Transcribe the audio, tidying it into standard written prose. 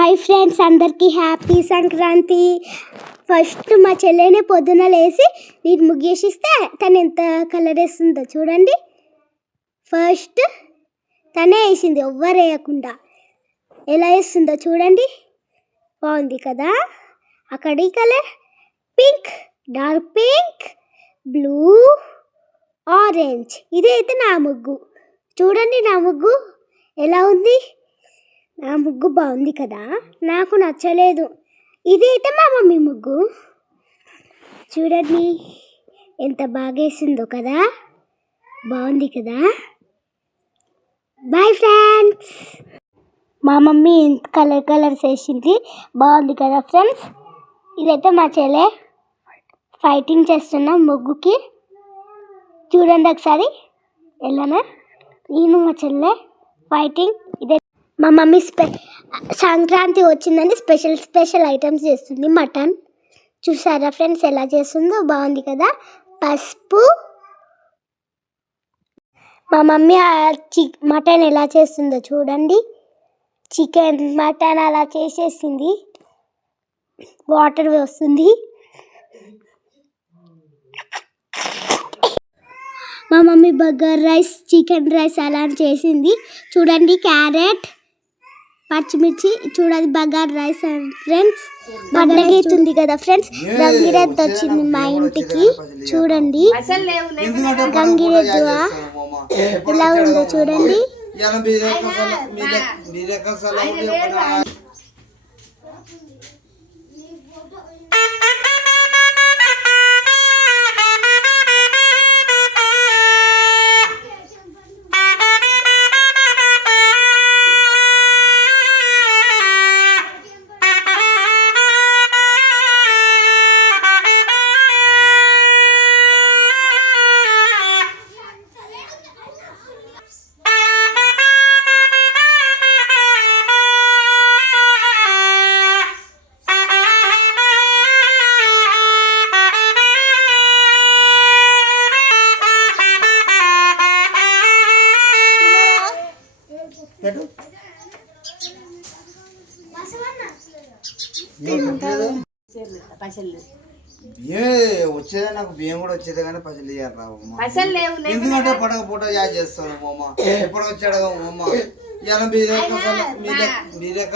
Hi friends, అందరికీ happy Sankranti. First మా చెల్లెనే పొద్దున లేసి నీకు ముగ్గేసిస్తే తను ఎంత కలర్ వేస్తుందో చూడండి. ఫస్ట్ తనే వేసింది, ఎవ్వరు వేయకుండా. ఎలా వేస్తుందో చూడండి, బాగుంది కదా. అక్కడి colour pink, dark pink, blue, orange. ఇదైతే నా ముగ్గు. చూడండి నా ముగ్గు ఎలా ఉంది. నా ముగ్గు బాగుంది కదా, నాకు నచ్చలేదు. ఇదైతే మా మమ్మీ ముగ్గు. చూడండి ఎంత బాగా వేసిందో కదా, బాగుంది కదా. Boy friends. మా మమ్మీ ఎంత కలర్స్ వేసింది, బాగుంది కదా ఫ్రెండ్స్. ఇదైతే మా చెల్లె ఫైటింగ్ చేస్తున్నాం ముగ్గుకి. చూడండి ఒకసారి ఎలానా. నేను మా చెల్లె ఫైటింగ్. ఇదే మా మమ్మీ సంక్రాంతి వచ్చిందని స్పెషల్ ఐటమ్స్ చేస్తుంది. మటన్ చూసారా ఫ్రెండ్స్ ఎలా చేస్తుందో, బాగుంది కదా. పసుపు. మా మమ్మీ మటన్ ఎలా చేస్తుందో చూడండి. చికెన్ మటన్ అలా చేసేసింది, వాటర్ వస్తుంది. మా mummy burger rice, chicken rice అలా చేసింది. చూడండి క్యారెట్, పచ్చిమిర్చి. చూడండి బగార్ రైస్ ఫ్రెండ్స్. పండగైతుంది కదా ఫ్రెండ్స్, గంగిరెద్దు వచ్చింది మా ఇంటికి. చూడండి గంగిరెద్దు ఎలా ఉందో చూడండి. వచ్చేదే నాకు బియ్యం కూడా వచ్చేదే కానీ పైసలు ఇయ్యారు. ఎందుకంటే పడక పూట యాడ్ చేస్తాను మామ. ఎప్పుడు వచ్చాడు మామ. ఇలా మీ లెక్క